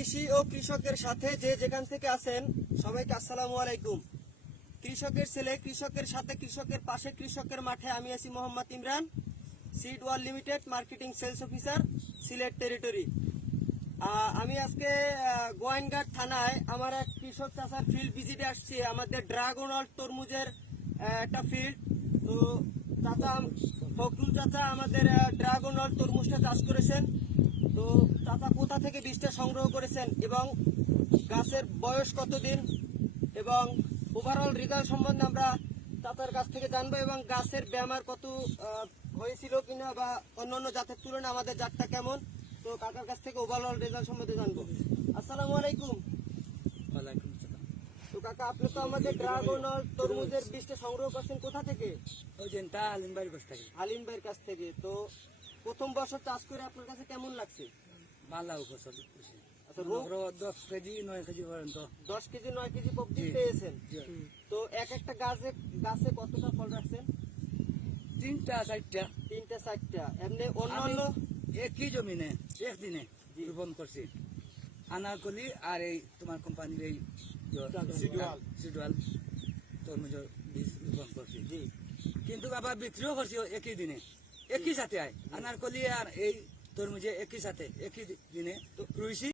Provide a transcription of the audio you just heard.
কৃষি ও কৃষকের সাথে যে যেখান থেকে আছেন, সবাইকে আসসালামু আলাইকুম। কৃষকের ছেলে, কৃষকের সাথে, কৃষকের পাশে, কৃষকের মাঠে আমি আছি Mohammad Imran, seed wall limited marketing sales officer, Sylhet territory. আমি আজকে গোয়াইনঘাট থানায় আমার এক কৃষক চাষার ফিল্ড ভিজিটে আসছি। আমাদের ড্রাগন অল তরমুজের একটা ফিল্ড তো চাচা, ফখরুল চাচা আমাদের ড্রাগন অল তরমুজটা চাষ করেছেন। তো থেকে বীজটা সংগ্রহ করেছেন এবং গাছের বয়স কতদিন এবং ওভারঅল রেজাল্ট সম্বন্ধে আমরা চাচার কাছ থেকে জানব এবং গাছের ব্যামার কত হয়েছিল কিনা বা অন্যান্য জাতের তুলনায় আমাদের জাতটা কেমন। তো কাকার কাছ থেকে ওভারঅল রেজাল্ট সম্বন্ধে জানব। আসসালামু আলাইকুম। ওয়ালাইকুম তো কাকা আপনি তো আমাদের ড্রাগন আর তরমুজের বীজটা সংগ্রহ করছেন কোথা থেকে? ওই যে তা আলিমবাড়ি বসে থাকে। হালিম ভাইয়ের কাছ থেকে। তো প্রথম বছর চাষ করে আপনার কাছে কেমন লাগছে? ফসল আচ্ছা দশ কেজি নয় কেজি পর্যন্ত। দশ কেজি নয় কেজি। পেয়েছেন। তো এক একটা গাছে গাছে কতটা ফল রাখছেন? তিনটা চারটা। তিনটা চারটা। এমনি অন্যান্য একই জমিনে একদিনে। রোপণ করছি। আনারকলি আর এই তোমার কোম্পানির এই সিডুয়াল। সিডুয়াল তরমুজের বীজ রোপণ করছি। জি। কিন্তু আবার বিক্রিও করছি একই দিনে। একই সাথে আয়। আনারকলি আর এই তরমুজে একই সাথে একই দিনে রুইছি